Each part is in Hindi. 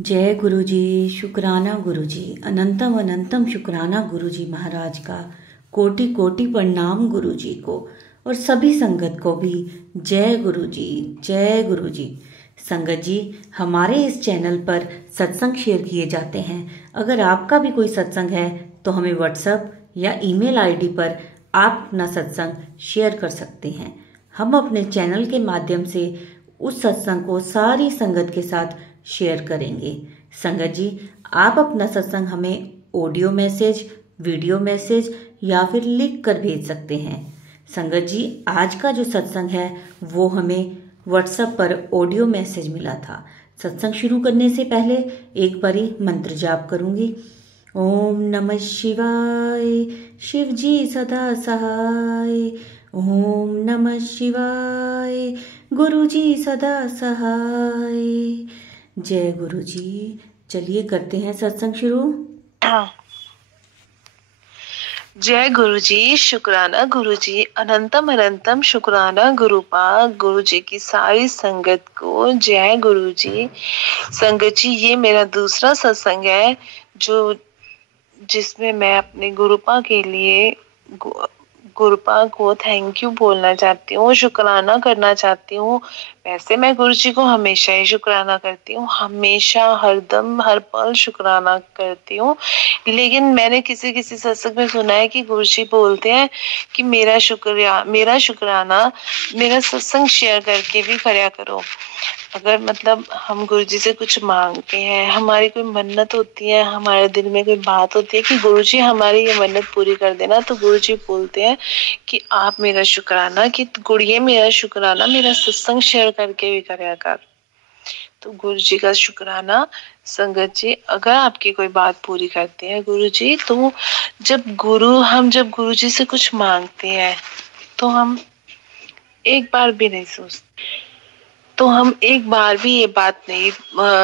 जय गुरु जी। शुक्राना गुरु जी। अनंतम अनंतम शुक्राना गुरु जी महाराज का। कोटि कोटि प्रणाम गुरु जी को और सभी संगत को भी जय गुरु जी। जय गुरु जी। संगत जी, हमारे इस चैनल पर सत्संग शेयर किए जाते हैं। अगर आपका भी कोई सत्संग है तो हमें व्हाट्सएप या ईमेल आईडी पर आप अपना सत्संग शेयर कर सकते हैं। हम अपने चैनल के माध्यम से उस सत्संग को सारी संगत के साथ शेयर करेंगे। संगत जी, आप अपना सत्संग हमें ऑडियो मैसेज, वीडियो मैसेज या फिर लिख कर भेज सकते हैं। संगत जी, आज का जो सत्संग है वो हमें व्हाट्सएप पर ऑडियो मैसेज मिला था। सत्संग शुरू करने से पहले एक बारी मंत्र जाप करूंगी। ओम नमः शिवाय, शिव जी सदा सहाय। ओम नमः शिवाय, गुरु जी सदा सहाय। जय गुरु जी। चलिए करते हैं सत्संग शुरू। हाँ। जय गुरु जी। शुक्राना गुरु जी। अनंतम अनंतम शुक्राना गुरुपाक गुरु जी की सारी संगत को जय गुरु जी। संगत जी, ये मेरा दूसरा सत्संग है जिसमें मैं अपने गुरुपा के लिए गुरुपा को थैंक यू बोलना चाहती हूँ, शुक्राना करना चाहती हूँ। वैसे मैं गुरु जी को हमेशा ही शुक्राना करती हूँ, हमेशा हरदम हर पल शुक्राना करती हूँ। लेकिन मैंने किसी किसी सत्संग में सुना है कि गुरु जी बोलते हैं कि मेरा शुक्राना मेरा सत्संग शेयर करके भी करया करो। अगर मतलब हम गुरु जी से कुछ मांगते हैं, हमारी कोई मन्नत होती है, हमारे दिल में कोई बात होती है कि गुरु जी हमारी ये मन्नत पूरी कर देना, तो गुरु जी बोलते हैं कि आप मेरा शुक्राना, कि गुड़िए मेरा शुक्राना मेरा सत्संग शेयर करके भी करया कर। तो गुरु जी का शुक्राना। संगत जी, अगर आपकी कोई बात पूरी करते हैं गुरु जी, तो जब गुरु जी से कुछ मांगते हैं तो हम एक बार भी नहीं सोचते, तो हम एक बार भी ये बात नहीं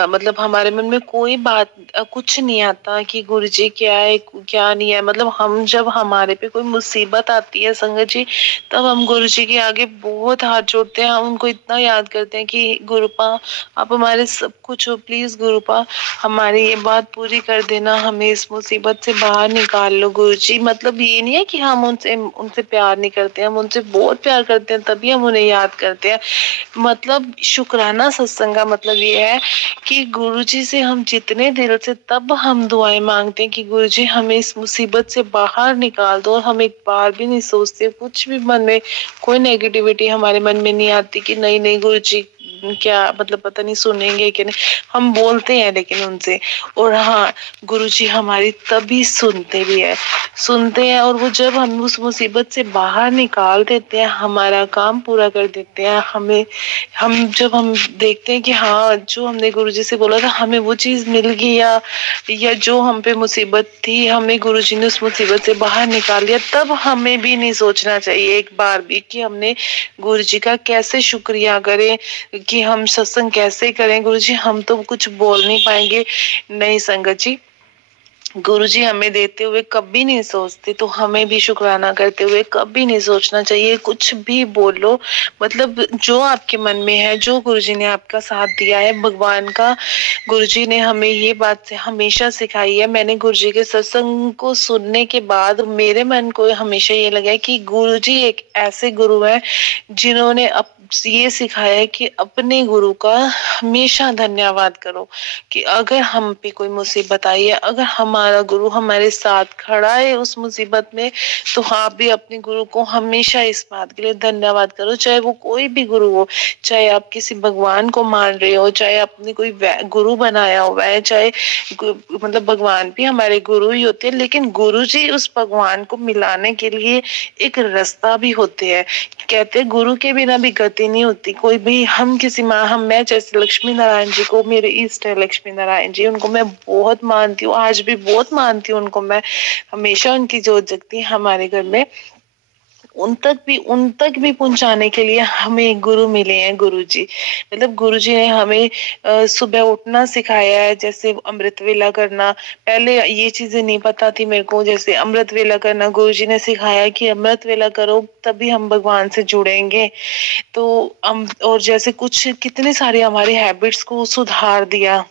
मतलब हमारे मन में कोई बात कुछ नहीं आता कि गुरु जी क्या है क्या नहीं है। मतलब हम जब हमारे पे कोई मुसीबत आती है संगत जी, तब हम गुरु जी के आगे बहुत हाथ जोड़ते हैं, हम उनको इतना याद करते हैं कि गुरुपा आप हमारे सब कुछ हो, प्लीज गुरुपा हमारी ये बात पूरी कर देना, हमें इस मुसीबत से बाहर निकाल लो गुरु जी। मतलब ये नहीं है कि हम उनसे प्यार नहीं करते, हम उनसे बहुत प्यार करते हैं, तभी हम उन्हें याद करते हैं। मतलब शुक्राना सत्संग का मतलब ये है कि गुरुजी से हम जितने दिल से तब हम दुआएं मांगते हैं कि गुरुजी हमें इस मुसीबत से बाहर निकाल दो, और हम एक बार भी नहीं सोचते, कुछ भी मन में कोई नेगेटिविटी हमारे मन में नहीं आती कि नहीं नहीं गुरुजी क्या मतलब पता नहीं सुनेंगे कि नहीं। हम बोलते हैं लेकिन उनसे, और हाँ गुरुजी हमारी तभी सुनते हैं और वो जब हम उस मुसीबत से बाहर निकाल देते हैं, हमारा काम पूरा कर देते हैं। जब हम देखते हैं कि हाँ जो हमने गुरुजी से बोला था हमें वो चीज मिल गई, या जो हम पे मुसीबत थी हमें गुरुजी ने उस मुसीबत से बाहर निकाल दिया, तब हमें भी नहीं सोचना चाहिए एक बार भी कि हमने गुरुजी का कैसे शुक्रिया करें, कि हम सत्संग कैसे करें। गुरुजी हम तो कुछ बोल नहीं पाएंगे, नहीं संगत जी, गुरुजी हमें देते हुए कभी नहीं सोचते, तो हमें भी शुक्राना करते हुए कभी नहीं सोचना चाहिए। कुछ भी बोलो, मतलब जो आपके मन में है, जो गुरुजी ने आपका साथ दिया है भगवान का, गुरुजी ने हमें ये बात से हमेशा सिखाई है। मैंने गुरुजी के सत्संग को सुनने के बाद मेरे मन को हमेशा ये लगा है कि गुरुजी एक ऐसे गुरु है जिन्होंने ये सिखाया है कि अपने गुरु का हमेशा धन्यवाद करो, कि अगर हम पे कोई मुसीबत आई है, अगर हमारा गुरु हमारे साथ खड़ा है उस मुसीबत में, तो आप भी अपने गुरु को हमेशा इस बात के लिए धन्यवाद करो, चाहे वो कोई भी गुरु हो, चाहे आप किसी भगवान को मान रहे हो, चाहे आपने कोई गुरु बनाया हुआ है, चाहे मतलब भगवान भी हमारे गुरु ही होते हैं, लेकिन गुरु जी उस भगवान को मिलाने के लिए एक रास्ता भी होते हैं। कहते हैं गुरु के बिना भी गति नहीं होती कोई भी। मैं जैसे लक्ष्मी नारायण जी को, मेरे इष्ट है लक्ष्मी नारायण जी, उनको मैं बहुत मानती हूँ, आज भी बहुत मानती हूँ उनको मैं, हमेशा उनकी जोत जगती है हमारे घर में। उन तक भी पहुंचाने के लिए हमें एक गुरु मिले हैं, गुरु जी। मतलब गुरु जी ने हमें सुबह उठना सिखाया है, जैसे अमृत वेला करना। पहले ये चीजें नहीं पता थी मेरे को, जैसे अमृत वेला करना गुरु जी ने सिखाया कि अमृत वेला करो तभी हम भगवान से जुड़ेंगे। तो और जैसे कुछ कितने सारे हमारे हैबिट्स को सुधार दिया,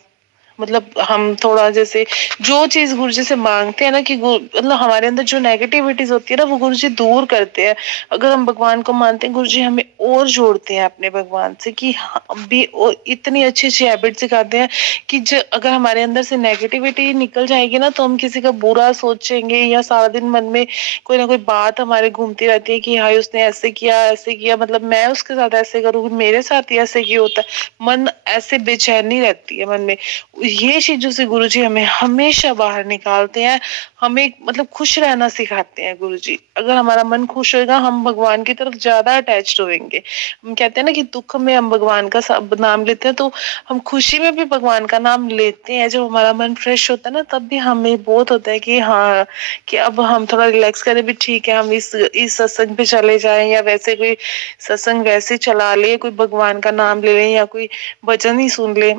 मतलब हम थोड़ा जैसे जो चीज गुरु जी से मांगते हैं ना कि मतलब हमारे अंदर जो नेगेटिविटीज होती है ना वो गुरु जी दूर करते हैं। अगर हम भगवान को मानते हैं गुरु जी हमें और जोड़ते हैं अपने भगवान से कि हम भी इतनी अच्छी अच्छी हैबिट सिखाते हैं कि अगर हमारे अंदर से नेगेटिविटी निकल जाएगी ना तो हम किसी का बुरा सोचेंगे या सारा दिन मन में कोई ना कोई बात हमारे घूमती रहती है कि हाय उसने ऐसे किया मतलब मैं उसके साथ ऐसे करूँ, मेरे साथ ही ऐसे क्यों होता है, मन ऐसे बेचैनी रहती है मन में। ये चीजों से गुरुजी हमें हमेशा बाहर निकालते हैं, हमें मतलब खुश रहना सिखाते हैं गुरुजी। अगर हमारा मन खुश होएगा हम भगवान की तरफ ज्यादा अटैच्ड होंगे। हम कहते हैं ना कि दुख में हम भगवान का नाम लेते हैं तो हम खुशी में भी भगवान का नाम लेते हैं। जब हमारा मन फ्रेश होता है ना तब भी हमें बहुत होता है कि हाँ कि अब हम थोड़ा रिलैक्स करें भी, ठीक है हम इस सत्संग पे चले जाएं या वैसे कोई सत्संग वैसे चला ले, कोई भगवान का नाम ले लें या कोई भजन ही सुन ले।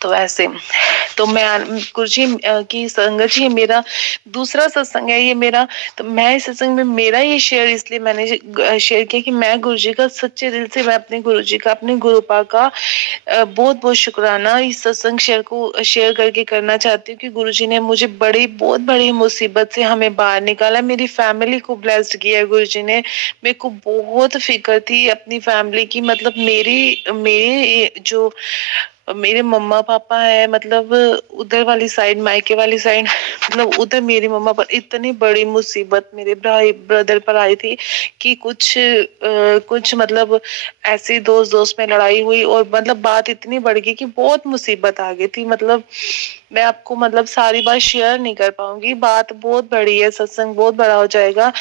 तो ऐसे तो मैं गुरु जी की संगत जी मेरा दूसरा सत्संग है ये मेरा। तो मैं इस सत्संग में मेरा ये शेयर इसलिए मैंने शेयर किया कि मैं गुरु जी का सच्चे दिल से मैं अपने गुरु जी का अपने गुरुपा का बहुत बहुत शुक्राना इस सत्संग शेयर करके करना चाहती हूँ कि गुरु जी ने मुझे बहुत बड़ी मुसीबत से हमें बाहर निकाला, मेरी फैमिली को ब्लेस्ड किया है गुरु जी ने। मेरे को बहुत फिक्र थी अपनी फैमिली की, मतलब मेरे जो मेरे मम्मा पापा है मतलब उधर वाली साइड मायके वाली साइड मतलब उधर मेरी मम्मा पर इतनी बड़ी मुसीबत मेरे भाई ब्रदर पर आई थी कि कुछ मतलब ऐसी दोस्त में लड़ाई हुई और मतलब बात इतनी बढ़ गई कि बहुत मुसीबत आ गई थी। मतलब मैं आपको मतलब सारी बात शेयर नहीं कर पाऊंगी, बात बहुत बड़ी है, सत्संग बहुत बड़ा हो जाएगा।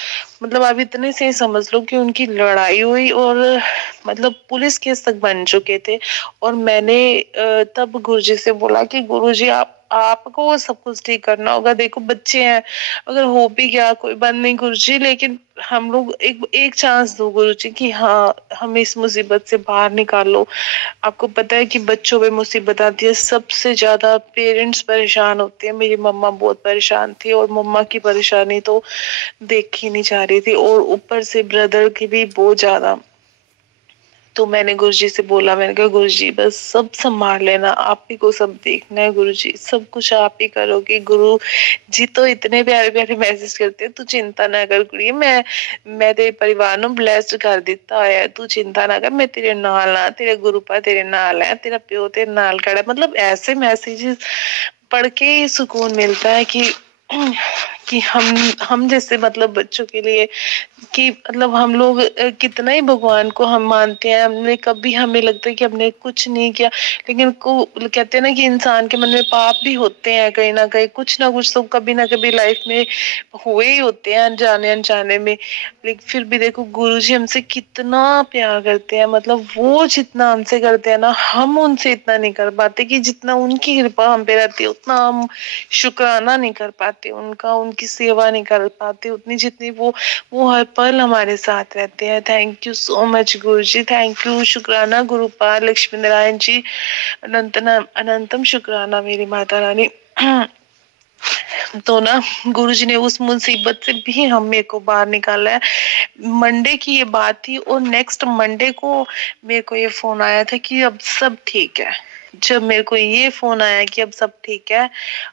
मतलब आप इतने से समझ लो कि उनकी लड़ाई हुई और मतलब पुलिस केस तक बन चुके थे। और मैंने तब गुरुजी से बोला कि गुरुजी आपको सब कुछ ठीक करना होगा, देखो बच्चे हैं अगर हो भी गया कोई बात नहीं गुरुजी, लेकिन हम लोग एक चांस दो गुरुजी कि हाँ हमें इस मुसीबत से बाहर निकालो। आपको पता है कि बच्चों पे मुसीबत आती है सबसे ज्यादा पेरेंट्स परेशान होते हैं। मेरी मम्मा बहुत परेशान थी और मम्मा की परेशानी तो देखी नहीं जा रही थी और ऊपर से ब्रदर की भी बहुत ज्यादा। तो मैंने गुरुजी से बोला, मैंने कहा गुरुजी बस सब संभाल लेना, आप ही को सब देखना है गुरुजी, सब कुछ आप ही करोगे। गुरु जी तो इतने प्यारे प्यारे मैसेज करते हैं, तू चिंता ना कर कुड़िए, मैं तेरे परिवार ਨੂੰ ब्लेस्ड कर दिता है, तू चिंता ना कर, मैं तेरे नाल आ, तेरे गुरुपा तेरे नाल है, तेरा प्यो तेरे नाल खड़ा। मतलब ऐसे मैसेजेस पढ़ के ही सुकून मिलता है कि हम जैसे मतलब बच्चों के लिए कि मतलब हम लोग कितना ही भगवान को हम मानते हैं, हमने कभी हमें लगता है कि हमने कुछ नहीं किया, लेकिन कहते हैं ना कि इंसान के मन में पाप भी होते हैं कहीं ना कहीं, कुछ ना कुछ तो कभी ना कभी लाइफ में हुए ही होते हैं अनजाने अनजाने में। लेकिन फिर भी देखो गुरु जी हमसे कितना प्यार करते हैं, मतलब वो जितना हमसे करते हैं ना हम उनसे इतना नहीं कर पाते कि जितना उनकी कृपा हम पे रहती है उतना हम शुक्राना नहीं कर पाते उनका, उनकी सेवा नहीं कर पाते उतनी जितनी वो हर पल हमारे साथ रहते हैं। Thank you so much Guru ji, thank you, शुक्राना गुरुपाल लक्ष्मी नारायण जी, अनंतम शुक्राना मेरी माता रानी। तो ना गुरु जी ने उस मुसीबत से भी हम मेरे को बाहर निकाला है। मंडे की ये बात थी और नेक्स्ट मंडे को मेरे को ये फोन आया था कि अब सब ठीक है। जब मेरे को ये फोन आया कि अब सब ठीक है,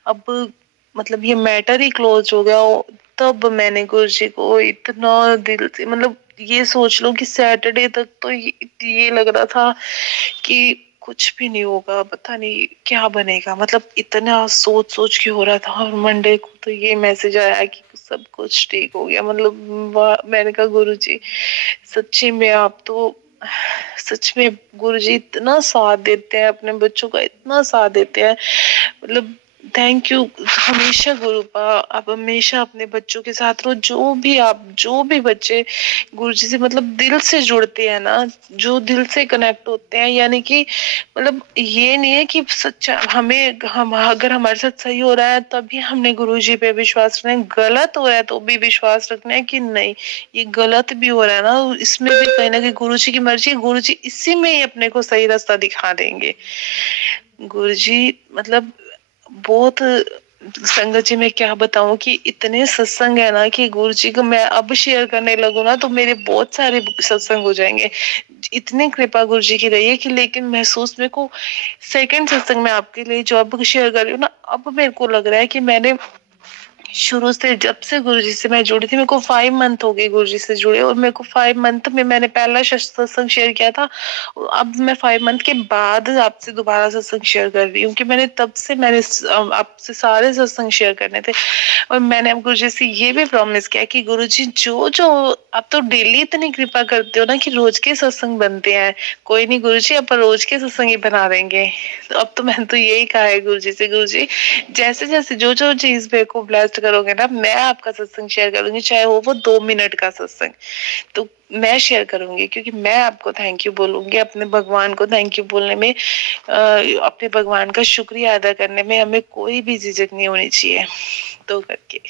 अब मतलब ये मैटर ही क्लोज हो गया, तब मैंने गुरु जी को इतना दिल से मतलब ये सोच लो कि सैटरडे तक तो ये लग रहा था कि कुछ भी नहीं होगा, पता नहीं क्या बनेगा, मतलब इतना सोच सोच के हो रहा था। और मंडे को तो ये मैसेज आया कि सब कुछ ठीक हो गया। मतलब मैंने कहा गुरु जी सच्ची में आप तो सच में गुरु जी इतना साथ देते हैं, अपने बच्चों का इतना साथ देते हैं, मतलब थैंक यू। हमेशा गुरुपा आप हमेशा अपने बच्चों के साथ रहो, जो भी बच्चे गुरु जी से मतलब दिल से जुड़ते हैं ना, जो दिल से कनेक्ट होते हैं, यानी कि मतलब ये नहीं है कि सच्चा हम अगर हमारे साथ सही हो रहा है तभी हमने गुरु जी पे विश्वास रखना है, गलत हो रहा है तो भी विश्वास रखना है कि नहीं ये गलत भी हो रहा है ना, इसमें भी कहीं ना कहीं गुरु जी की मर्जी, गुरु जी इसी में ही अपने को सही रास्ता दिखा देंगे। गुरु जी मतलब बहुत संगत जी मैं क्या बताऊं कि इतने सत्संग है ना कि गुरु जी को मैं अब शेयर करने लगूं ना तो मेरे बहुत सारे सत्संग हो जाएंगे। इतनी कृपा गुरु जी की रही है कि लेकिन महसूस मेरे को सेकंड सत्संग में आपके लिए जो अब शेयर कर रही हूँ ना, अब मेरे को लग रहा है कि मैंने शुरू से जब से गुरुजी से मैं जुड़ी थी, मेरे को 5 मंथ हो गए गुरुजी से जुड़े, और मेरे को 5 मंथ में मैंने पहला सत्संग शेयर किया था। अब मैं 5 मंथ के बाद आपसे दोबारा सत्संग शेयर कर रही हूँ कि मैंने आपसे सारे सत्संग शेयर करने थे। और मैंने अब गुरुजी से ये भी प्रॉमिस किया कि गुरुजी जो जो आप तो डेली इतनी कृपा करते हो ना कि रोज के सत्संग बनते हैं, कोई नहीं गुरुजी अब रोज के सत्संग ही बना देंगे। तो अब तो मैंने तो यही कहा है गुरुजी से, गुरुजी जैसे जैसे जो जो चीज मेरे को ब्लेस्ड करोगे ना, मैं आपका सत्संग शेयर करूंगी, चाहे वो 2 मिनट का सत्संग, तो मैं शेयर करूंगी, क्योंकि मैं आपको थैंक यू बोलूंगी। अपने भगवान को थैंक यू बोलने में, अपने भगवान का शुक्रिया अदा करने में हमें कोई भी झिझक नहीं होनी चाहिए। तो करके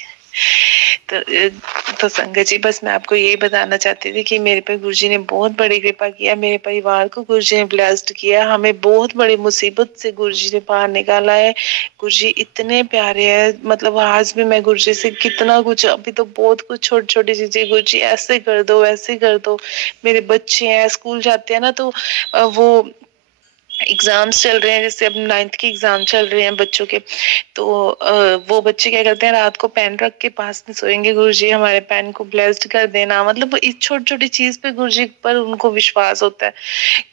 तो संगत जी, बस मैं आपको यही बताना चाहती थी कि मेरे पे गुरुजी ने बहुत बड़ी कृपा किया, मेरे परिवार को गुरुजी ने ब्लेस्ड किया, हमें बहुत बड़ी मुसीबत से गुरुजी ने बाहर निकाला है। गुरुजी इतने प्यारे हैं, मतलब आज भी मैं गुरुजी से कितना कुछ, अभी तो बहुत कुछ छोटी छोटी चीजें, गुरुजी ऐसे कर दो वैसे कर दो। मेरे बच्चे हैं स्कूल जाते हैं ना, तो वो एग्जाम्स चल रहे हैं, जैसे अब 9th के एग्जाम चल रहे हैं बच्चों के, तो वो बच्चे क्या करते हैं, रात को पेन रख के पास में सोएंगे, गुरुजी हमारे पेन को ब्लेस्ड कर देना। मतलब इस छोटी छोटी चीज पे गुरुजी पर उनको विश्वास होता है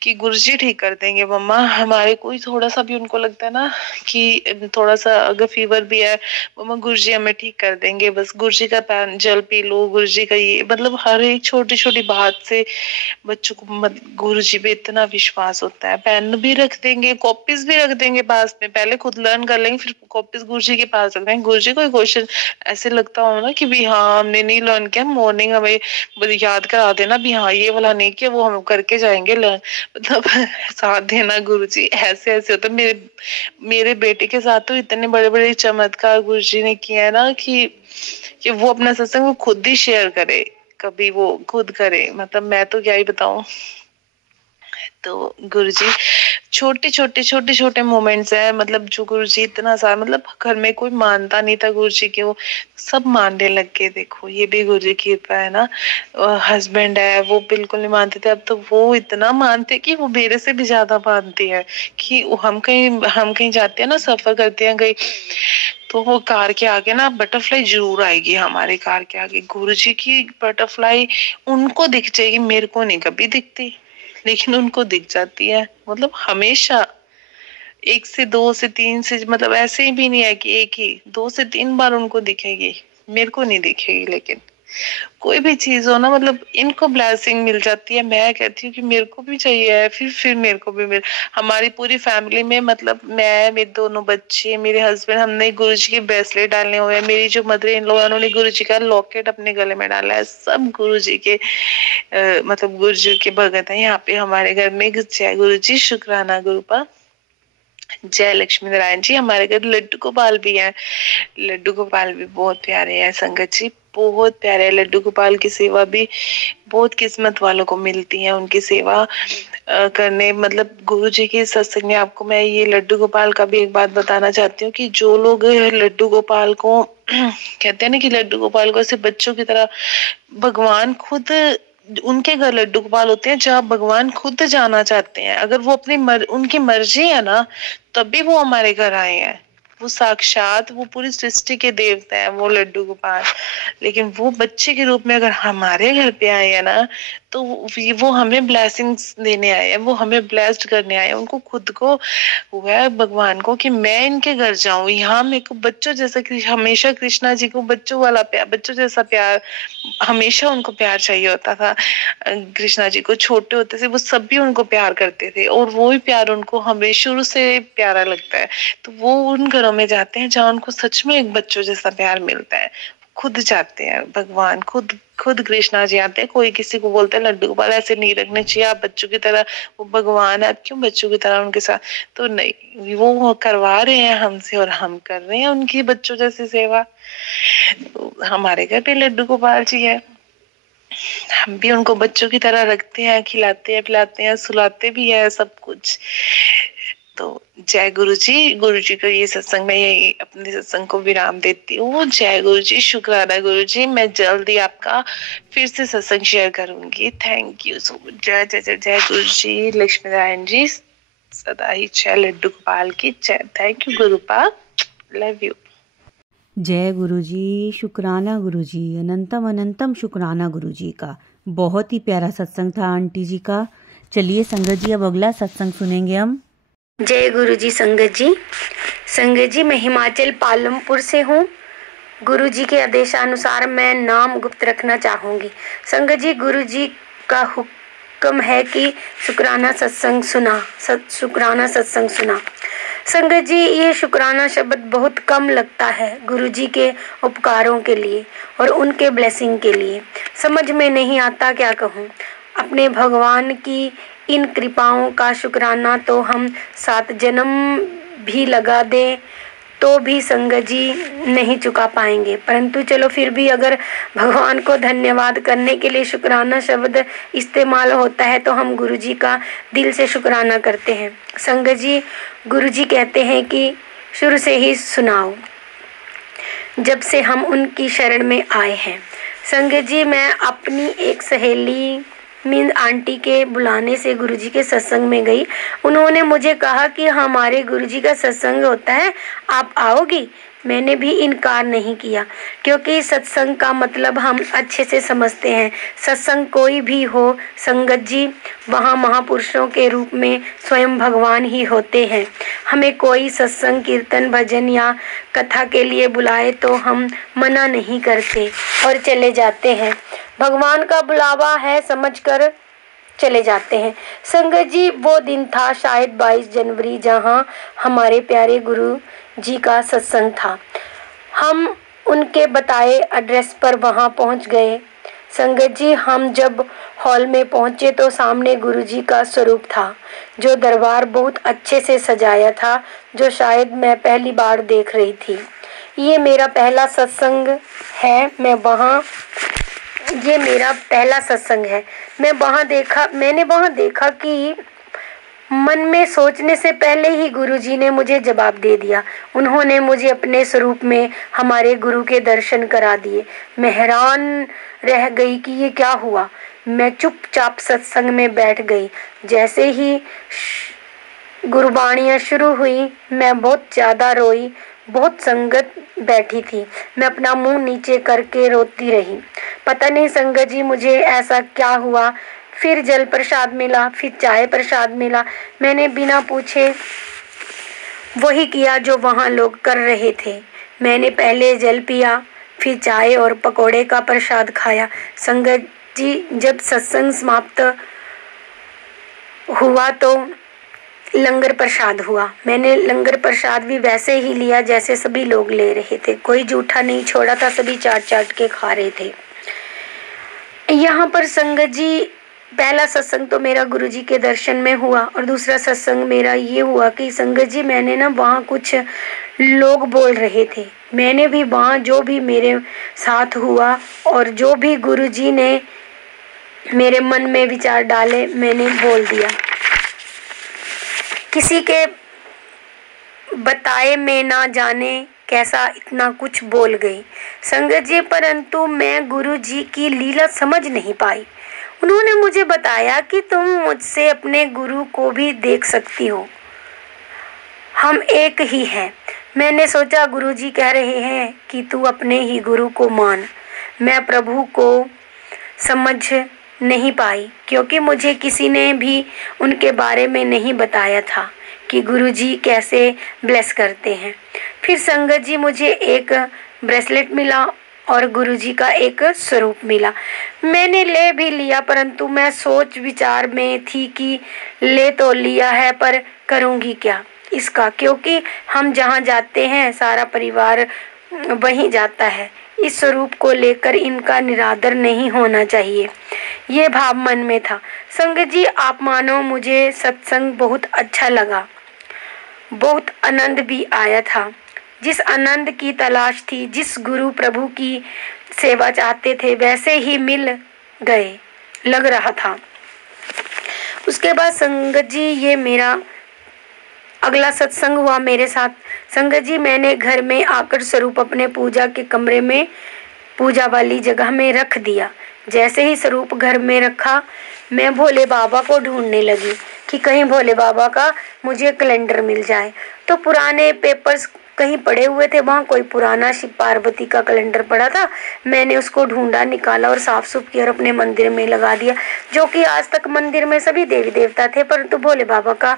कि गुरुजी ठीक कर देंगे मम्मा। हमारे कोई थोड़ा सा भी उनको लगता है ना कि थोड़ा सा अगर फीवर भी है, मम्मा गुरुजी हमें ठीक कर देंगे, बस गुरुजी का पेन जल पी लो, गुरुजी का ये, मतलब हर एक छोटी छोटी बात से बच्चों को गुरुजी पे इतना विश्वास होता है। पेन भी रख देंगे, कॉपीज भी रख देंगे पास में, पहले खुद लर्न कर लेंगे, फिर कॉपीज गुरुजी के पास रख देंगे। गुरुजी कोई क्वेश्चन ऐसे लगता हो ना कि भी हाँ हमने नहीं लर्न किया, मॉर्निंग हमें याद करा देना भी हाँ ये वाला नहीं किया, वो हम करके जाएंगे लर्न, मतलब साथ देना गुरुजी। ऐसे ऐसे होता है। मेरे बेटे के साथ तो इतने बड़े बड़े चमत्कार गुरुजी ने किए हैं ना कि वो अपना सत्संग वो खुद ही शेयर करे, कभी वो खुद करे, मतलब मैं तो क्या ही बताऊं। तो गुरुजी छोटे छोटे मोमेंट्स है, मतलब जो गुरुजी इतना सारा, मतलब घर में कोई मानता नहीं था गुरुजी की, वो सब मानने लग गए। देखो ये भी गुरुजी की कृपा है ना। हस्बैंड है वो बिल्कुल नहीं मानते थे, अब तो वो इतना मानते कि वो मेरे से भी ज्यादा मानती है। कि हम कहीं जाते हैं ना, सफर करते हैं कहीं, तो वो कार के आगे ना बटरफ्लाई जरूर आएगी, हमारे कार के आगे गुरुजी की बटरफ्लाई उनको दिख जाएगी, मेरे को नहीं कभी दिखती, लेकिन उनको दिख जाती है। मतलब हमेशा 1 से 2 से 3 से, मतलब ऐसे भी नहीं है कि एक ही, 2 से 3 बार उनको दिखेगी, मेरे को नहीं दिखेगी। लेकिन कोई भी चीज हो ना, मतलब इनको ब्लेसिंग मिल जाती है। मैं कहती हूँ कि मेरे को भी चाहिए है, फिर मेरे को भी मिल। हमारी पूरी फैमिली में, मतलब मैं, मेरे दोनों बच्चे, मेरे हस्बैंड, हमने गुरुजी के ब्रेसलेट डालने हुए हैं। मेरी जो मदर इन लॉ है उन्होंने गुरुजी का लॉकेट अपने गले में डाला है। सब गुरुजी के मतलब गुरुजी के भगत है यहाँ पे हमारे घर में। जय गुरुजी, शुक्राना गुरुपा, जय लक्ष्मी नारायण जी। हमारे घर लड्डू गोपाल भी है, लड्डू गोपाल भी बहुत प्यारे हैं संगत जी, बहुत प्यारे है। लड्डू गोपाल की सेवा भी बहुत किस्मत वालों को मिलती है, उनकी सेवा करने, मतलब गुरु जी के सत्संग में। आपको मैं ये लड्डू गोपाल का भी एक बात बताना चाहती हूँ कि जो लोग लड्डू गोपाल को कहते हैं ना कि लड्डू गोपाल को ऐसे बच्चों की तरह, भगवान खुद उनके घर लड्डू गोपाल होते हैं जहाँ भगवान खुद जाना चाहते हैं। अगर वो उनकी मर्जी है ना, तभी वो हमारे घर आए हैं। वो साक्षात वो पूरी सृष्टि के देवता है वो लड्डू गोपाल, लेकिन वो बच्चे के रूप में अगर हमारे घर पे आए हैं ना, तो वो हमें ब्लेसिंग्स देने आए हैं, वो हमें ब्लेस्ड करने आए हैं। उनको खुद को हुआ है भगवान को कि मैं इनके घर जाऊं, यहाँ मेरे को बच्चों जैसा, हमेशा कृष्णा जी को बच्चों वाला प्यार, बच्चों जैसा प्यार, हमेशा उनको प्यार चाहिए होता था। कृष्णा जी को छोटे होते से वो सभी उनको प्यार करते थे, और वो ही प्यार उनको हमें शुरू से प्यारा लगता है। तो वो उन घरों में जाते हैं जहाँ उनको सच में एक बच्चों जैसा प्यार मिलता है। खुद जाते हैं भगवान, खुद खुद कृष्णा जी आते हैं। कोई किसी को बोलता है लड्डू गोपाल ऐसे नहीं रखने चाहिए, आप बच्चों की तरह, वो भगवान है, आप क्यों बच्चों की तरह उनके साथ। तो नहीं, वो करवा रहे हैं हमसे और हम कर रहे हैं उनकी बच्चों जैसी सेवा। तो हमारे घर पे लड्डू गोपाल जी है, हम भी उनको बच्चों की तरह रखते हैं, खिलाते हैं, पिलाते हैं, सुलाते भी है, सब कुछ। तो जय गुरु जी को ये सत्संग में यही अपने सत्संग को विराम देती हूँ। जय गुरु जी, शुक्राना गुरु जी, मैं जल्दी आपका फिर से सत्संग शेयर करूंगी। Thank you so much. जय जय जय जय गुरु जी। लक्ष्मी नारायण जी सदा ही जय, लड्डू गोपाल की जय। Thank you गुरुपा, love you. जय गुरु जी, शुक्राना गुरु जी, अनंतम अनंतम शुक्राना गुरु जी का। बहुत ही प्यारा सत्संग था आंटी जी का। चलिए संगत जी, अब अगला सत्संग सुनेंगे हम। जय गुरु जी। संगत जी, मैं हिमाचल पालमपुर से हूँ। गुरु जी के आदेशानुसार मैं नाम गुप्त रखना चाहूंगी। संगत जी, गुरु जी का हुक्म है कि शुक्राना सत्संग सुना। संगत जी, ये शुक्राना शब्द बहुत कम लगता है गुरु जी के उपकारों के लिए और उनके ब्लेसिंग के लिए। समझ में नहीं आता क्या कहूँ। अपने भगवान की इन कृपाओं का शुक्राना तो हम 7 जन्म भी लगा दें तो भी संगत जी नहीं चुका पाएंगे, परंतु चलो फिर भी अगर भगवान को धन्यवाद करने के लिए शुक्राना शब्द इस्तेमाल होता है तो हम गुरु जी का दिल से शुक्राना करते हैं। संगत जी, गुरु जी कहते हैं कि शुरू से ही सुनाओ, जब से हम उनकी शरण में आए हैं। संगत जी, मैं अपनी एक सहेली मीन आंटी के बुलाने से गुरुजी के सत्संग में गई। उन्होंने मुझे कहा कि हमारे गुरुजी का सत्संग होता है, आप आओगी? मैंने भी इनकार नहीं किया, क्योंकि सत्संग का मतलब हम अच्छे से समझते हैं। सत्संग कोई भी हो संगत जी, वहाँ महापुरुषों के रूप में स्वयं भगवान ही होते हैं। हमें कोई सत्संग, कीर्तन, भजन या कथा के लिए बुलाए तो हम मना नहीं करते और चले जाते हैं। भगवान का बुलावा है समझकर चले जाते हैं। संगत जी, वो दिन था शायद 22 जनवरी, जहां हमारे प्यारे गुरु जी का सत्संग था। हम उनके बताए एड्रेस पर वहां पहुंच गए। संगत जी, हम जब हॉल में पहुंचे तो सामने गुरु जी का स्वरूप था, जो दरबार बहुत अच्छे से सजाया था, जो शायद मैं पहली बार देख रही थी। ये मेरा पहला सत्संग है, मैंने वहाँ देखा कि मन में सोचने से पहले ही गुरुजी ने मुझे जवाब दे दिया। उन्होंने मुझे अपने स्वरूप में हमारे गुरु के दर्शन करा दिए। मैं हैरान रह गई कि ये क्या हुआ। मैं चुपचाप सत्संग में बैठ गई। जैसे ही गुरुबाणियाँ शुरू हुई, मैं बहुत ज्यादा रोई। बहुत संगत बैठी थी, मैं अपना मुंह नीचे करके रोती रही। पता नहीं संगत जी मुझे ऐसा क्या हुआ। फिर जल प्रसाद मिला, फिर चाय प्रसाद मिला। मैंने बिना पूछे वही किया जो वहाँ लोग कर रहे थे। मैंने पहले जल पिया, फिर चाय और पकोड़े का प्रसाद खाया। संगत जी, जब सत्संग समाप्त हुआ तो लंगर प्रसाद हुआ। मैंने लंगर प्रसाद भी वैसे ही लिया जैसे सभी लोग ले रहे थे। कोई जूठा नहीं छोड़ा था, सभी चाट चाट के खा रहे थे। यहाँ पर संगत जी, पहला सत्संग तो मेरा गुरुजी के दर्शन में हुआ और दूसरा सत्संग मेरा ये हुआ कि संगत जी, मैंने ना वहाँ कुछ लोग बोल रहे थे। मैंने भी वहाँ जो भी मेरे साथ हुआ और जो भी गुरुजी ने मेरे मन में विचार डाले, मैंने बोल दिया। किसी के बताए में ना जाने कैसा इतना कुछ बोल गई संगत जी, परंतु मैं गुरु जी की लीला समझ नहीं पाई। उन्होंने मुझे बताया कि तुम मुझसे अपने गुरु को भी देख सकती हो, हम एक ही हैं। मैंने सोचा गुरु जी कह रहे हैं कि तू अपने ही गुरु को मान। मैं प्रभु को समझ नहीं पाई, क्योंकि मुझे किसी ने भी उनके बारे में नहीं बताया था कि गुरुजी कैसे ब्लेस करते हैं। फिर संगत जी, मुझे एक ब्रेसलेट मिला और गुरुजी का एक स्वरूप मिला। मैंने ले भी लिया, परंतु मैं सोच विचार में थी कि ले तो लिया है पर करूँगी क्या इसका, क्योंकि हम जहाँ जाते हैं सारा परिवार वहीं जाता है। इस स्वरूप को लेकर इनका निरादर नहीं होना चाहिए, ये भाव मन में था। संगत जी, आप मानो मुझे सत्संग बहुत अच्छा लगा, बहुत आनंद भी आया था। जिस आनंद की तलाश थी, जिस गुरु प्रभु की सेवा चाहते थे, वैसे ही मिल गए लग रहा था। उसके बाद संगत जी, ये मेरा अगला सत्संग हुआ मेरे साथ। संगत जी, मैंने घर में आकर स्वरूप अपने पूजा के कमरे में पूजा वाली जगह में रख दिया। जैसे ही स्वरूप घर में रखा, मैं भोले बाबा को ढूंढने लगी कि कहीं भोले बाबा का मुझे कैलेंडर मिल जाए। तो पुराने पेपर्स कहीं पड़े हुए थे, वहाँ कोई पुराना शिव पार्वती का कैलेंडर पड़ा था। मैंने उसको ढूंढा, निकाला और साफ सुफ किया और अपने मंदिर में लगा दिया। जो कि आज तक मंदिर में सभी देवी देवता थे, परंतु भोले बाबा का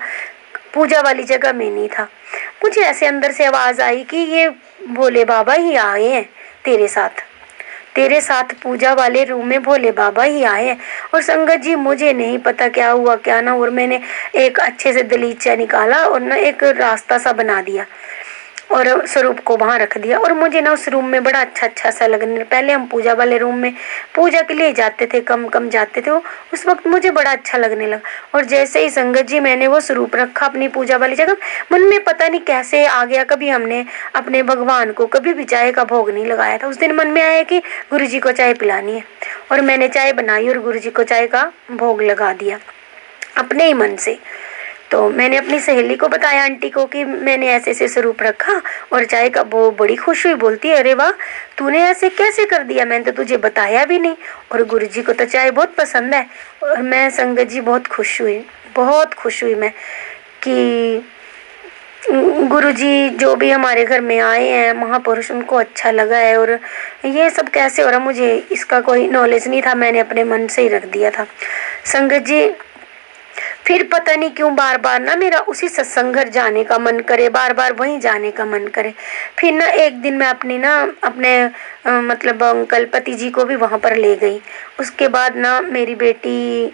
पूजा वाली जगह में नहीं था। मुझे ऐसे अंदर से आवाज आई कि ये भोले बाबा ही आए हैं तेरे साथ पूजा वाले रूम में भोले बाबा ही आए हैं। और संगत जी, मुझे नहीं पता क्या हुआ क्या ना, और मैंने एक अच्छे से दलीचा निकाला और ना एक रास्ता सा बना दिया और स्वरूप को वहां रख दिया। और मुझे ना उस रूम में बड़ा अच्छा सा लगने। पहले हम पूजा वाले रूम में पूजा के लिए जाते थे, कम जाते थे, उस वक्त मुझे बड़ा अच्छा लगने लगा। और जैसे ही संगत जी मैंने वो स्वरूप रखा अपनी पूजा वाली जगह, मन में पता नहीं कैसे आ गया, कभी हमने अपने भगवान को कभी भी चाय का भोग नहीं लगाया था। उस दिन मन में आया कि गुरु जी को चाय पिलानी है, और मैंने चाय बनाई और गुरु जी को चाय का भोग लगा दिया अपने ही मन से। तो मैंने अपनी सहेली को बताया, आंटी को, कि मैंने ऐसे ऐसे स्वरूप रखा और चाय का। वो बड़ी खुश हुई, बोलती है अरे वाह, तूने ऐसे कैसे कर दिया, मैंने तो तुझे बताया भी नहीं। और गुरुजी को तो चाय बहुत पसंद है। और मैं संगत जी बहुत खुश हुई मैं कि गुरुजी जो भी हमारे घर में आए हैं महापुरुष, उनको अच्छा लगा है। और ये सब कैसे हो रहा, मुझे इसका कोई नॉलेज नहीं था, मैंने अपने मन से ही रख दिया था। संगत जी, फिर पता नहीं क्यों बार बार ना मेरा उसी सत्संग घर जाने का मन करे, बार बार वहीं जाने का मन करे। फिर ना एक दिन मैं अपने मतलब अंकल पति जी को भी वहां पर ले गई। उसके बाद ना मेरी बेटी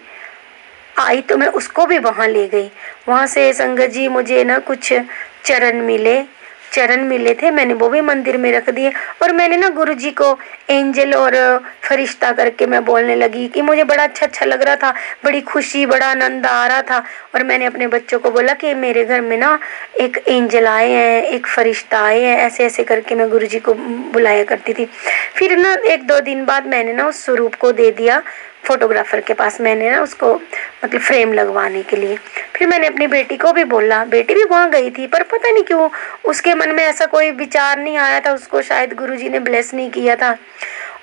आई तो मैं उसको भी वहां ले गई। वहां से संगत जी मुझे ना कुछ चरण मिले थे, मैंने वो भी मंदिर में रख दिए। और मैंने ना गुरुजी को एंजल और फरिश्ता करके मैं बोलने लगी कि मुझे बड़ा अच्छा लग रहा था, बड़ी खुशी, बड़ा आनंद आ रहा था। और मैंने अपने बच्चों को बोला कि मेरे घर में ना एक एंजल आए हैं, एक फरिश्ता आए हैं, ऐसे ऐसे करके मैं गुरुजी को बुलाया करती थी। फिर ना 1-2 दिन बाद मैंने ना उस स्वरूप को दे दिया फोटोग्राफर के पास, मैंने ना उसको मतलब फ्रेम लगवाने के लिए। फिर मैंने अपनी बेटी को भी बोला, बेटी भी वहाँ गई थी, पर पता नहीं क्यों उसके मन में ऐसा कोई विचार नहीं आया था, उसको शायद गुरुजी ने ब्लेस नहीं किया था।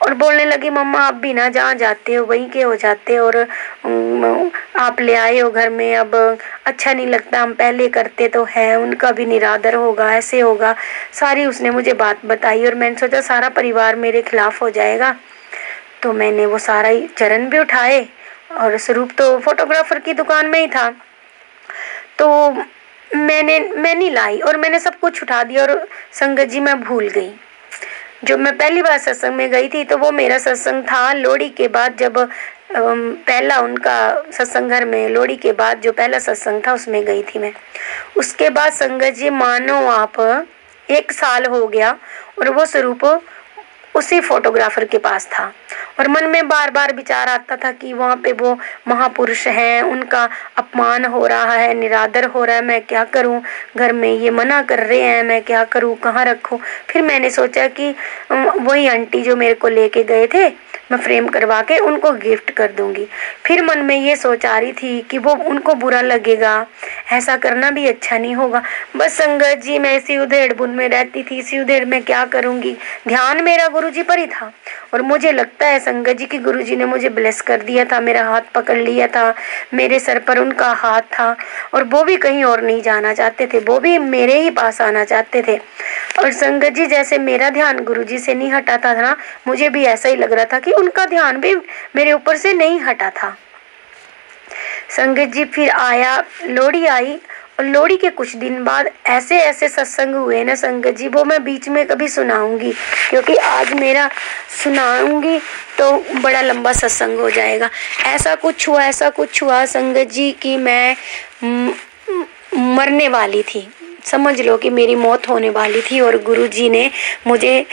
और बोलने लगी, मम्मा आप भी ना जहाँ जाते हो वहीं के हो जाते हो, और आप ले आए हो घर में, अब अच्छा नहीं लगता, हम पहले करते तो है, उनका भी निरादर होगा, ऐसे होगा। सारी उसने मुझे बात बताई और मैंने सोचा सारा परिवार मेरे खिलाफ हो जाएगा। तो मैंने वो सारा ही चरण भी उठाए, और स्वरूप तो फोटोग्राफर की दुकान में ही था, तो मैं नहीं लाई और मैंने सब कुछ उठा दिया। और संगत जी मैं भूल गई, जब मैं पहली बार सत्संग में गई थी तो वो मेरा सत्संग था लोहड़ी के बाद, जब पहला उनका सत्संग घर में लोहड़ी के बाद जो पहला सत्संग था उसमें गई थी मैं। उसके बाद संगत जी मानो आप 1 साल हो गया और वो स्वरूप उसी फोटोग्राफर के पास था। और मन में बार बार विचार आता था कि वहाँ पे वो महापुरुष हैं, उनका अपमान हो रहा है, निरादर हो रहा है, मैं क्या करूँ, घर में ये मना कर रहे हैं, मैं क्या करूँ, कहाँ रखूँ। फिर मैंने सोचा कि वही आंटी जो मेरे को लेके गए थे, मैं फ्रेम करवा के उनको गिफ्ट कर दूंगी। फिर मन में ये सोच आ रही थी कि वो उनको बुरा लगेगा, ऐसा करना भी अच्छा नहीं होगा। बस संगत जी मैं इसी उधेड़ बुन में रहती थी, इसी उधेड़ में क्या करूंगी। ध्यान मेरा गुरुजी पर ही था और मुझे लगता है संगत जी की गुरुजी ने मुझे ब्लेस कर दिया था, मेरा हाथ पकड़ लिया था, मेरे सर पर उनका हाथ था और वो भी कहीं और नहीं जाना चाहते थे, वो भी मेरे ही पास आना चाहते थे। और संगत जी जैसे मेरा ध्यान गुरुजी से नहीं हटाता था ना, मुझे भी ऐसा ही लग रहा था कि उनका ध्यान भी मेरे ऊपर से नहीं हटा था। संगत जी फिर आया, लोहड़ी आई और लोहड़ी के कुछ दिन बाद ऐसे ऐसे सत्संग हुए ना संगत जी, वो मैं बीच में कभी सुनाऊंगी, क्योंकि आज मेरा सुनाऊंगी तो बड़ा लंबा सत्संग हो जाएगा। ऐसा कुछ हुआ संगत जी कि मैं मरने वाली थी, समझ लो कि मेरी मौत होने वाली थी और गुरुजी ने मुझे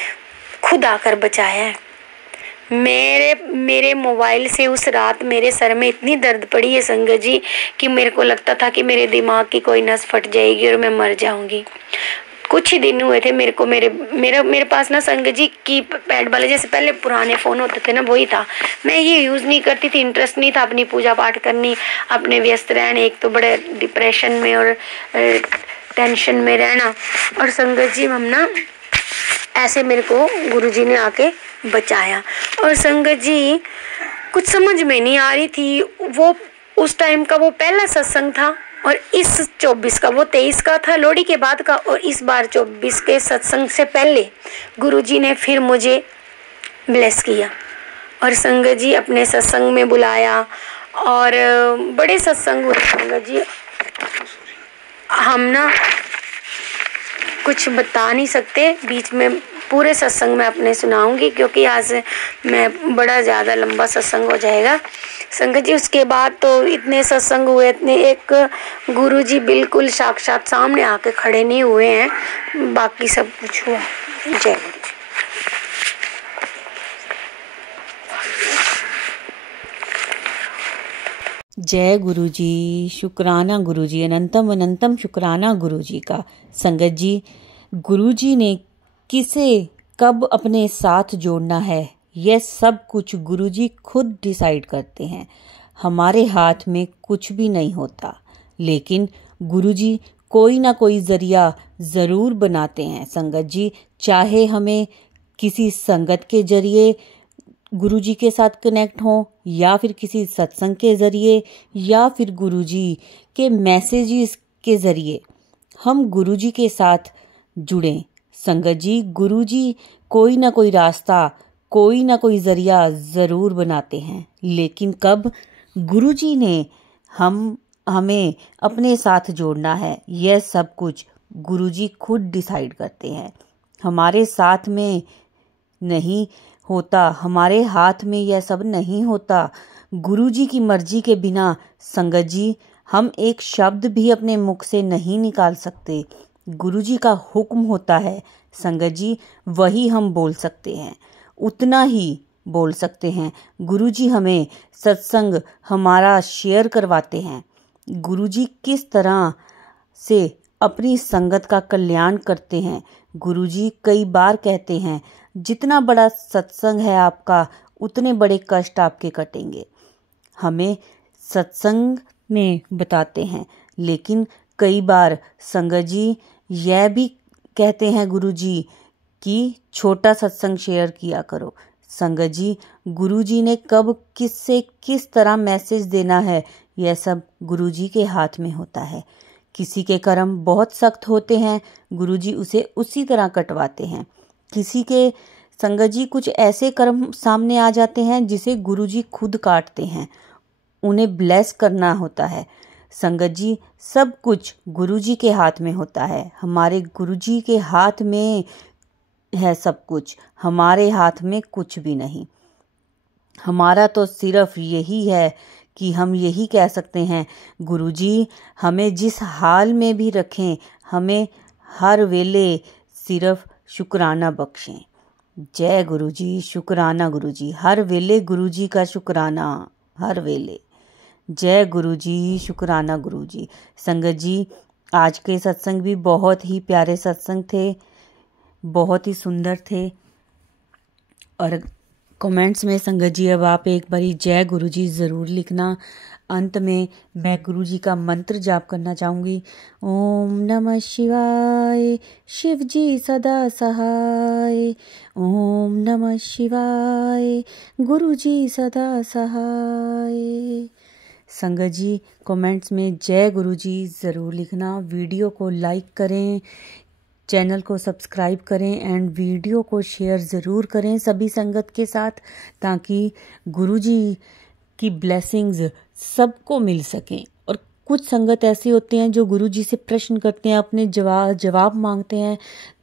खुद आकर बचाया है। मेरे मोबाइल से उस रात मेरे सर में इतनी दर्द पड़ी है संगत जी कि मेरे को लगता था कि मेरे दिमाग की कोई नस फट जाएगी और मैं मर जाऊंगी। कुछ ही दिन हुए थे मेरे पास ना संगत जी की पैड वाले जैसे पहले पुराने फ़ोन होते थे ना, वही था। मैं ये यूज़ नहीं करती थी, इंटरेस्ट नहीं था अपनी पूजा पाठ करनी, अपने व्यस्त रहने, एक तो बड़े डिप्रेशन में और टेंशन में रहना। और संगत जी हम ना ऐसे मेरे को गुरुजी ने आके बचाया। और संगत जी कुछ समझ में नहीं आ रही थी, वो उस टाइम का वो पहला सत्संग था और इस 24 का, वो 23 का था लोहड़ी के बाद का, और इस बार 24 के सत्संग से पहले गुरुजी ने फिर मुझे ब्लेस किया और संगत जी अपने सत्संग में बुलाया। और बड़े सत्संग हुए संगत जी, हम ना कुछ बता नहीं सकते, बीच में पूरे सत्संग में अपने सुनाऊंगी क्योंकि आज मैं बड़ा ज़्यादा लंबा सत्संग हो जाएगा संगत जी। उसके बाद तो इतने सत्संग हुए, इतने, एक गुरुजी बिल्कुल साक्षात सामने आके खड़े नहीं हुए हैं, बाकी सब कुछ हुआ। जय गुरु। जय गुरुजी, शुक्राना गुरुजी, अनंतम अनंतम शुक्राना गुरुजी का। संगत जी, गुरुजी ने किसे कब अपने साथ जोड़ना है यह सब कुछ गुरुजी खुद डिसाइड करते हैं। हमारे हाथ में कुछ भी नहीं होता, लेकिन गुरुजी कोई ना कोई जरिया जरूर बनाते हैं। संगत जी, चाहे हमें किसी संगत के जरिए गुरुजी के साथ कनेक्ट हो, या फिर किसी सत्संग के जरिए, या फिर गुरुजी के मैसेजेस के जरिए हम गुरुजी के साथ जुड़ें। संगत जी, गुरुजी कोई ना कोई रास्ता, कोई ना कोई जरिया जरूर बनाते हैं, लेकिन कब गुरुजी ने हमें अपने साथ जोड़ना है यह सब कुछ गुरुजी खुद डिसाइड करते हैं। हमारे साथ में नहीं होता, हमारे हाथ में यह सब नहीं होता। गुरुजी की मर्जी के बिना संगत जी हम एक शब्द भी अपने मुख से नहीं निकाल सकते। गुरुजी का हुक्म होता है संगत जी, वही हम बोल सकते हैं, उतना ही बोल सकते हैं। गुरुजी हमें सत्संग हमारा शेयर करवाते हैं। गुरुजी किस तरह से अपनी संगत का कल्याण करते हैं। गुरुजी कई बार कहते हैं, जितना बड़ा सत्संग है आपका, उतने बड़े कष्ट आपके कटेंगे। हमें सत्संग में बताते हैं, लेकिन कई बार संगत जी यह भी कहते हैं गुरुजी कि छोटा सत्संग शेयर किया करो। संगत जी, गुरुजी ने कब किससे किस तरह मैसेज देना है यह सब गुरुजी के हाथ में होता है। किसी के कर्म बहुत सख्त होते हैं, गुरुजी उसे उसी तरह कटवाते हैं। किसी के संगत जी कुछ ऐसे कर्म सामने आ जाते हैं जिसे गुरुजी खुद काटते हैं, उन्हें ब्लेस करना होता है। संगत जी, सब कुछ गुरुजी के हाथ में होता है। हमारे गुरुजी के हाथ में है सब कुछ, हमारे हाथ में कुछ भी नहीं। हमारा तो सिर्फ यही है कि हम यही कह सकते हैं, गुरुजी हमें जिस हाल में भी रखें, हमें हर वेले सिर्फ शुक्राना बख्शें। जय गुरुजी, शुक्राना गुरुजी, हर वेले गुरुजी का शुक्राना, हर वेले। जय गुरुजी, शुक्राना गुरुजी। संगत जी, आज के सत्संग भी बहुत ही प्यारे सत्संग थे, बहुत ही सुंदर थे। और कमेंट्स में संगत जी अब आप एक बारी जय गुरुजी ज़रूर लिखना। अंत में मैं गुरुजी का मंत्र जाप करना चाहूँगी। ओम नमः शिवाय, शिव जी सदा सहाय। ओम नमः शिवाय, गुरुजी सदा सहाय। संगत जी, कमेंट्स में जय गुरुजी ज़रूर लिखना। वीडियो को लाइक करें, चैनल को सब्सक्राइब करें एंड वीडियो को शेयर ज़रूर करें सभी संगत के साथ, ताकि गुरुजी की ब्लेसिंग्स सबको मिल सकें। और कुछ संगत ऐसे होते हैं जो गुरुजी से प्रश्न करते हैं, अपने जवाब मांगते हैं,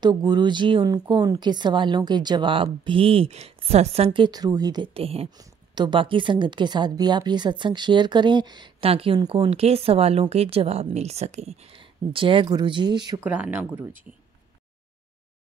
तो गुरुजी उनको उनके सवालों के जवाब भी सत्संग के थ्रू ही देते हैं। तो बाकी संगत के साथ भी आप ये सत्संग शेयर करें ताकि उनको उनके सवालों के जवाब मिल सकें। जय गुरुजी, शुक्राना गुरुजी।